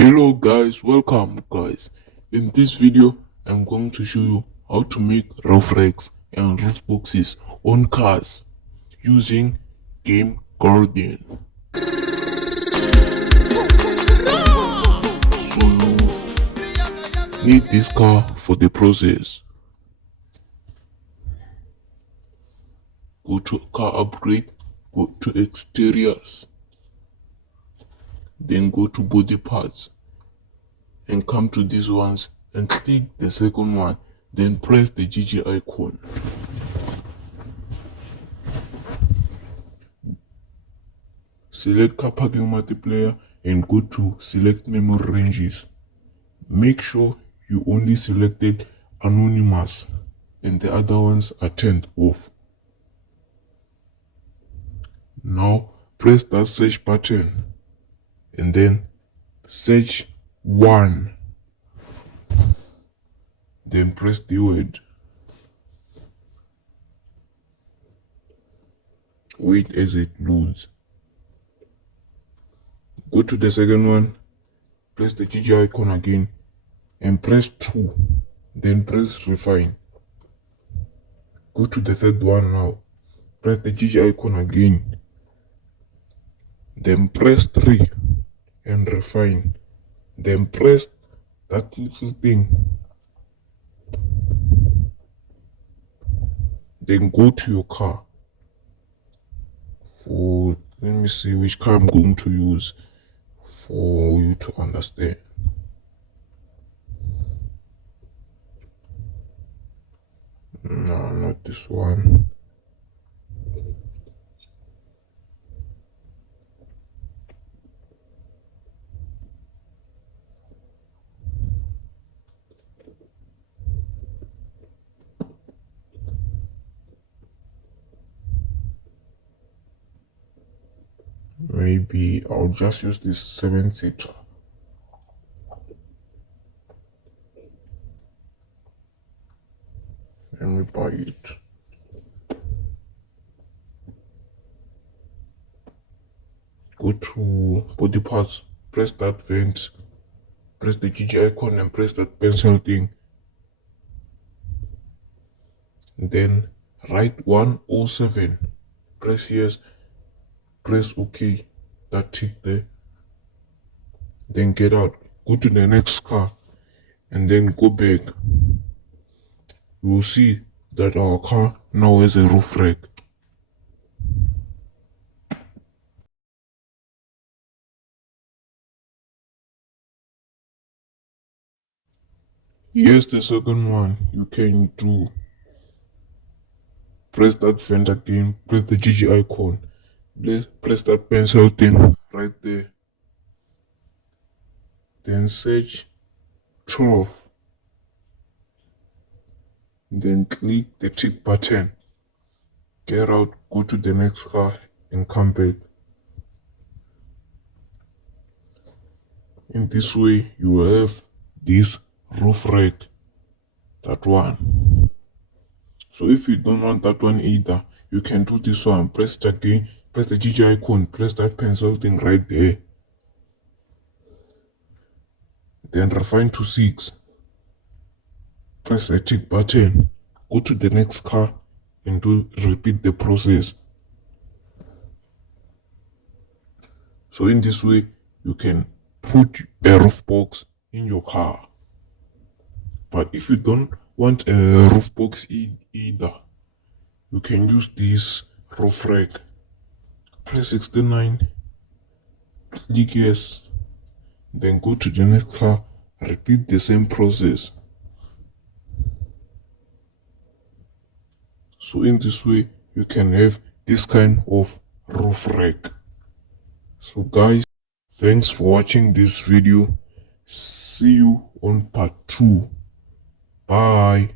Hello guys, welcome guys. In this video I'm going to show you how to make roof racks and roof boxes on cars using game Guardian. So you need this car for the process. Go to car upgrade, go to exteriors, then go to body parts and come to these ones and click the second one, then press the GG icon. Select car parking multiplayer and go to select memory ranges. Make sure you only selected anonymous and the other ones are turned off. Now press that search button and then search 1. Then press the word. Wait as it loads. Go to the second one, press the GG icon again and press 2. Then press refine. Go to the third one now, press the GG icon again. Then press 3 and refine. Then press that little thing. Then go to your car. Let me see which car I'm going to use for you to understand. No, not this one. Maybe I'll just use this 7-seater. Let me buy it. Go to body parts, press that vent, press the GG icon and press that pencil thing. Then write 107. Press yes, press OK. That tick there. Then get out. Go to the next car and then go back. You will see that our car now has a roof rack. Here's the second one you can do. Press that vent again, press the GG icon, press that pencil thing right there. Then search 12. Then click the tick button. Get out, go to the next car and come back. In this way, you will have this roof rack, that one. So if you don't want that one either, you can do this one. Press it again, press the GG icon, press that pencil thing right there. Then refine to 6. Press the tick button, go to the next car and repeat the process. So in this way, you can put a roof box in your car. But if you don't want a roof box either, you can use this roof rack. Press 69, click yes, then go to the next car, repeat the same process. So in this way, you can have this kind of roof rack. So guys, thanks for watching this video. See you on part 2. Bye.